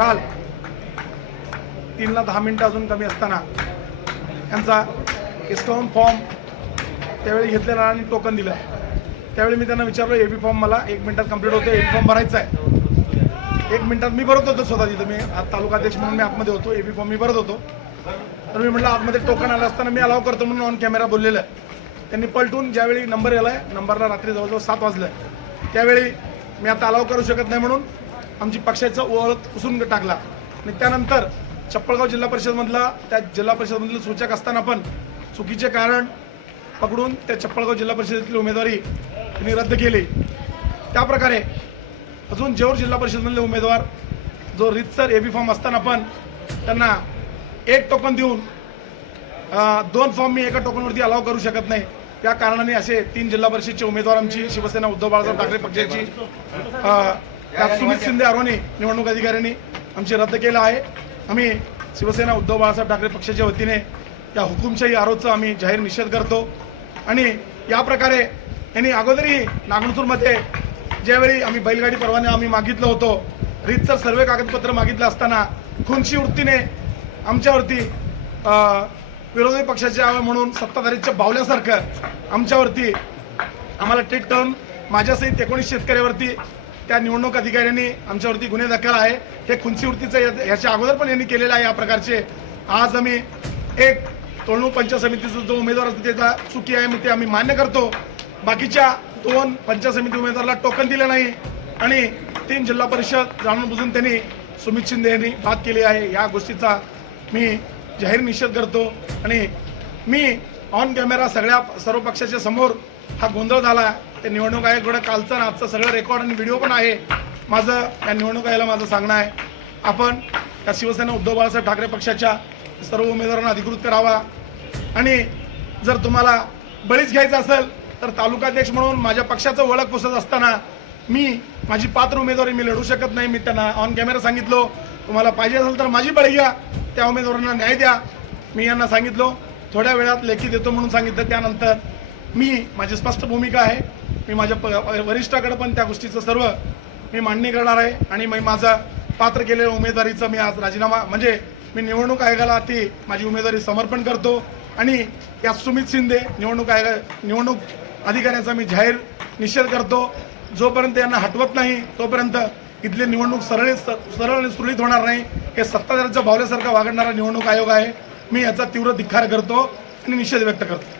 काल 3ला 10 मिनिटं अजून कमी असताना यांचा इस्टॉन फॉर्म त्यावेळी घेतलेला आणि टोकन दिलं। त्यावेळी मी त्यांना विचारलं एबी फॉर्म मला 1 मिनिटात कंप्लीट होतो, एबी फॉर्म भरायचा आहे। 1 मिनिटात मी भरत होतो स्वतः तिथं, मी तालुका अध्यक्ष म्हणून मी आतमध्ये होतो, एबी फॉर्म मी भरत होतो। तर मी म्हटलं आतमध्ये टोकन आलं असताना मी अलाव करतो म्हणून ऑन कॅमेरा बोललेलं। त्यांनी पलटून ज्यावेळी नंबर यालाय, नंबरला रात्री जवळजवळ 7 वाजलं, त्यावेळी मी आता अलाव करू शकत नाही म्हणून आमची पक्षाचं ओळख पुसून टाकला। आणि त्यानंतर चप्पळगाव जिल्हा परिषदमधला त्या जिल्हा परिषदमधलं सूचक असताना पण चुकीचे कारण पकडून त्या चप्पळगाव जिल्हा परिषदेतील उमेदवारी त्यांनी रद्द केली। त्याप्रकारे अजून जेऊर जिल्हा परिषदमधले उमेदवार जो रीतसर एबी फॉर्म असताना पण त्यांना 1 टोकन देऊन 2 फॉर्म मी एका टोकनवरती अलाव करू शकत नाही। त्या कारणाने असे 3 जिल्हा परिषदचे उमेदवार आमची शिवसेना उद्धव बाळासाहेब ठाकरे पक्षाची त्यात सुमित शिंदे आरोने निवडणूक अधिकाऱ्यांनी आमची रद्द केलं आहे। आम्ही शिवसेना उद्धव बाळासाहेब ठाकरे पक्षाच्या वतीने या हुकुमशाही आरोपचा आम्ही जाहीर निषेध करतो। आणि या प्रकारे यांनी अगोदरही नागनसूरमध्ये ज्यावेळी आम्ही बैलगाडी परवाने आम्ही मागितलं होतो, रीतसर सर्वे कागदपत्र मागितलं असताना खुनशी वृत्तीने आमच्यावरती विरोधी पक्षाचे म्हणून सत्ताधारीच्या बावल्यासारखं आमच्यावरती आम्हाला ट्रीट करून माझ्यासहित 19 शेतकऱ्यावरती त्या निवडणूक अधिकाऱ्यांनी आमच्यावरती गुन्हे दाखल आहे। हे खुनशी वृत्तीचं याच्या अगोदर पण यांनी केलेलं आहे। या प्रकारचे आज आम्ही एक तोडणूक पंचायत समितीचा जो उमेदवार असतो त्याचा चुकी आहे ते आम्ही मान्य करतो। बाकीच्या 2 पंचायत समिती उमेदवाराला टोकन दिलं नाही आणि 3 जिल्हा परिषद जाणून बुजून त्यांनी सुमित शिंदे यांनी बात केली आहे। या गोष्टीचा मी जाहीर निषेध करतो आणि मी ऑन कॅमेरा सर्व पक्षाच्या समोर हा गोंधळ झाला। ते निवडणूक आयोगाकडे कालचं आणि आजचं सगळं रेकॉर्ड आणि व्हिडिओ पण आहे। माझं या निवडणूक आयोगाला माझं सांगणं आहे, आपण या शिवसेना उद्धव बाळासाहेब ठाकरे पक्षाच्या सर्व उमेदवारांना अधिकृत करावा आणि जर तुम्हाला बळीच घ्यायचा असेल तर तालुकाध्यक्ष म्हणून माझ्या पक्षाचं ओळख पुसत असताना मी माझी पात्र उमेदवारी मी लढू शकत नाही। मी त्यांना ऑन कॅमेरा सांगितलो तुम्हाला पाहिजे असेल तर माझी बळी घ्या, त्या उमेदवारांना न्याय द्या। मी यांना सांगितलो थोड्या वेळात लेखी देतो म्हणून सांगितलं। त्यानंतर मी माझी स्पष्ट भूमिका आहे, मी माझ्या वरिष्ठाकडे पण त्या गोष्टीचं सर्व मी मांडणी करणार आहे आणि मी माझा पात्र केलेल्या उमेदवारीचा मी आज राजीनामा म्हणजे मी निवडणूक आयोगाला ती माझी उमेदवारी समर्पण करतो आणि या सुमित शिंदे निवडणूक अधिकाऱ्यांचा मी जाहीर निषेध करतो। जोपर्यंत यांना हटवत नाही तोपर्यंत इथली निवडणूक सरळ आणि सुरळीत होणार नाही। हे सत्ताधाऱ्यांच्या बावल्यासारखा वागणारा निवडणूक आयोग आहे। मी याचा तीव्र धिक्कार करतो आणि निषेध व्यक्त करतो।